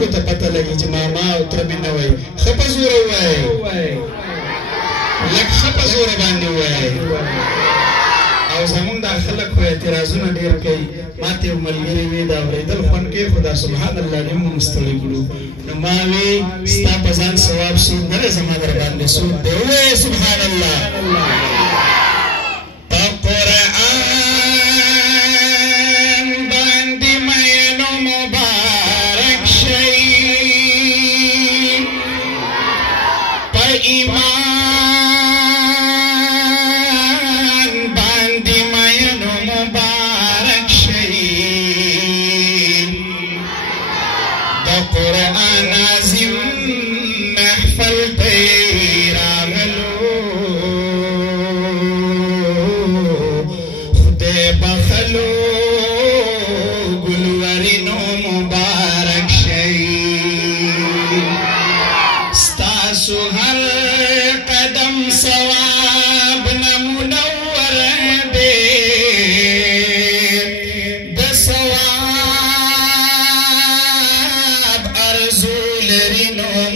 ټولو ته پته لګي چې ماما او تره مې نه وایي ښه په زوره ووایئ لږ ښه په زوره باندې ووایئ او زمونږ دا خلک خو اعتراضونه ډېر کوي ما ته یو ملګري وي دا اورېدل خوند کوي خو دا سبحان الله ډېر مو ستړي کړو نو ما وی ستا په ځان ثواب سود نه دی زما در باندې سود دی ووایئ سبحان الله په قرآن باندې مینو مبارک شئ په ایمان قرآن عظیم محفل تیراغلو خدای بخلو گلورینو مبارک شئی ستاسو هر قدم ثواب نمونور دے د ثواب لري نو